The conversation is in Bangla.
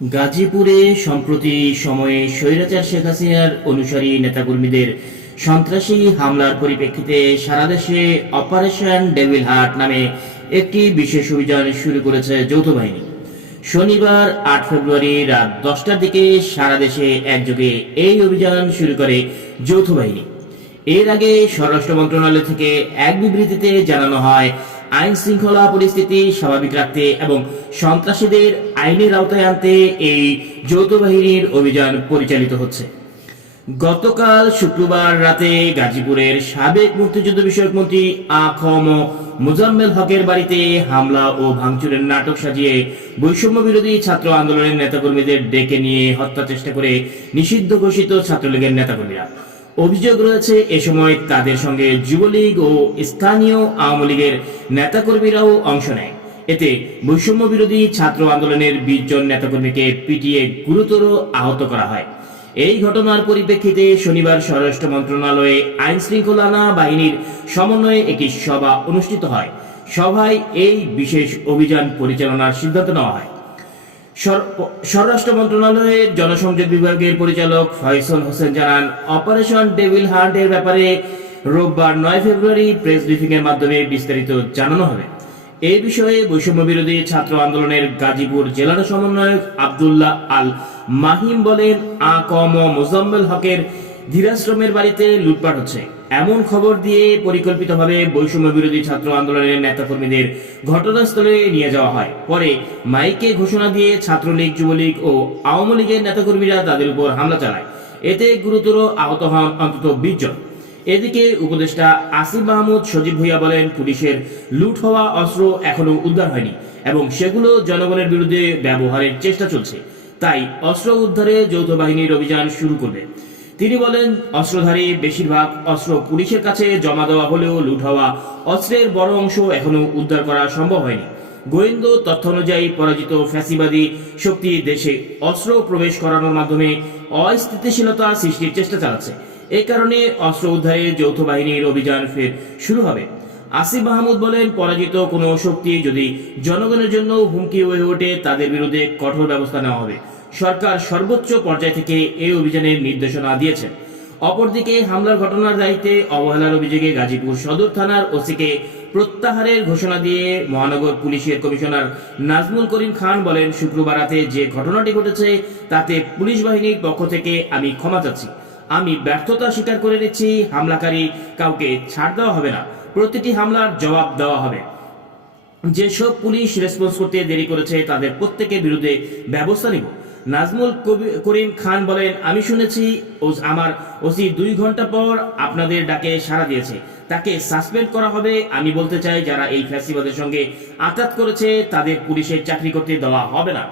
গাজীপুরে সম্প্রতি সময়ে স্বৈরাচার শেখ হাসিনার অনুসারী নেতাকর্মীদের সন্ত্রাসী হামলার পরিপ্রেক্ষিতে সারা দেশে অপারেশন ডেভিল হার্ট নামে একটি বিশেষ অভিযান শুরু করেছে যৌথ বাহিনী। শনিবার আট ফেব্রুয়ারি রাত দশটার দিকে সারা দেশে একযোগে এই অভিযান শুরু করে যৌথ বাহিনী। এর আগে স্বরাষ্ট্র মন্ত্রণালয় থেকে এক বিবৃতিতে জানানো হয় আইন শৃঙ্খলা পরিস্থিতি স্বাভাবিক রাখতে এবং সন্ত্রাসীদের আইনের আওতায় আনতে এই যৌথ বাহিনীর অভিযান পরিচালিত হচ্ছে। গতকাল শুক্রবার রাতে গাজীপুরের সাবেক মুক্তিযুদ্ধ বিষয়ক মন্ত্রী আখম মুজাম্মেল হকের বাড়িতে হামলা ও ভাঙচুরের নাটক সাজিয়ে বৈষম্য বিরোধী ছাত্র আন্দোলনের নেতাকর্মীদের ডেকে নিয়ে হত্যা চেষ্টা করে নিষিদ্ধ ঘোষিত ছাত্রলীগের নেতাকর্মীরা। অভিযোগ রয়েছে, এ সময় তাদের সঙ্গে যুবলীগ ও স্থানীয় আওয়ামী লীগের নেতাকর্মীরাও অংশ নেয়। এতে বৈষম্য বিরোধী ছাত্র আন্দোলনের বিশ জন নেতাকর্মীকে পিটিয়ে গুরুতর আহত করা হয়। এই ঘটনার পরিপ্রেক্ষিতে শনিবার স্বরাষ্ট্র মন্ত্রণালয়ে আইন শৃঙ্খলা বাহিনীর সমন্বয়ে একটি সভা অনুষ্ঠিত হয়। সভায় এই বিশেষ অভিযান পরিচালনার সিদ্ধান্ত নেওয়া হয়। স্বরাষ্ট্র মন্ত্রণালয়ের জনসংযোগ বিভাগের পরিচালক ফয়সল হোসেন জানান, অপারেশন ডেভিল হান্টের ব্যাপারে রোববার নয় ফেব্রুয়ারি প্রেস ব্রিফিং এর মাধ্যমে বিস্তারিত জানানো হবে। এই বিষয়ে বৈষম্য বিরোধী ছাত্র আন্দোলনের গাজীপুর জেলার সমন্বয়ক আবদুল্লাহ আল মাহিম বলেন, আ কম মোজাম্মেল হকের ধীরাশ্রমের বাড়িতে লুটপাট হচ্ছে। এমন খবর দিয়ে পরিকল্পিতভাবে বৈষম্য বিরোধী ছাত্র আন্দোলনের নেতাকর্মীদের ঘটনাস্থলে নিয়ে যাওয়া হয়। পরে মাইকে ঘোষণা দিয়ে ছাত্রলীগ, যুবলীগ ও আওয়ামী লীগের নেতাকর্মীরা তাদের উপর হামলা চালায়। এতে গুরুতর আহত হন অন্তত বিশ জন। এদিকে উপদেষ্টা আসিফ মাহমুদ সজীব ভুইয়া বলেন, পুলিশের লুট হওয়া অস্ত্র এখনও উদ্ধার হয়নি এবং সেগুলো জনগণের বিরুদ্ধে ব্যবহারের চেষ্টা চলছে। তাই অস্ত্র উদ্ধারে যৌথ বাহিনীর অভিযান শুরু করবে। তিনি বলেন, অস্ত্রধারী বেশিরভাগ অস্ত্র পুলিশের কাছে জমা দেওয়া হলেও লুট হওয়া অস্ত্রের বড় অংশ এখনও উদ্ধার করা সম্ভব হয়নি। গোয়েন্দ তথ্য অনুযায়ী পরাজিত ফ্যাসিবাদী শক্তি দেশে অস্ত্র প্রবেশ করানোর মাধ্যমে অস্থিতিশীলতা সৃষ্টির চেষ্টা চালাচ্ছে। এ কারণে অস্ত্র উদ্ধারে যৌথ বাহিনীর অভিযান ফের শুরু হবে। আসিফ মাহমুদ বলেন, পরাজিত কোনো শক্তি যদি জনগণের জন্য হুমকি হয়ে ওঠে, তাদের বিরুদ্ধে কঠোর ব্যবস্থা নেওয়া হবে। সরকার সর্বোচ্চ পর্যায় থেকে এই অভিযানের নির্দেশনা দিয়েছে। অপরদিকে হামলার ঘটনার দায়িত্বে অবহেলার অভিযোগে গাজীপুর সদর থানার ওসিকে প্রত্যাহারের ঘোষণা দিয়ে মহানগর পুলিশের কমিশনার নাজমুল করিম খান বলেন, শুক্রবার রাতে যে ঘটনাটি ঘটেছে, তাতে পুলিশ বাহিনীর পক্ষ থেকে আমি ক্ষমা চাচ্ছি। আমি ব্যর্থতা স্বীকার করে নিচ্ছি, হামলাকারী কাউকে ছাড় দেওয়া হবে না। প্রতিটি হামলার জবাব দেওয়া হবে। যেসব পুলিশ রেসপন্স করতে দেরি করেছে, তাদের প্রত্যেকের বিরুদ্ধে ব্যবস্থা নিব। নাজমুল করিম খান বলেন, আমি শুনেছি আমার ওসি দুই ঘণ্টা পর আপনাদের ডাকে সাড়া দিয়েছে। তাকে সাসপেন্ড করা হবে। আমি বলতে চাই, যারা এই ফ্যাসিবাদের সঙ্গে আঘাত করেছে, তাদের পুলিশের চাকরি করতে দেওয়া হবে না।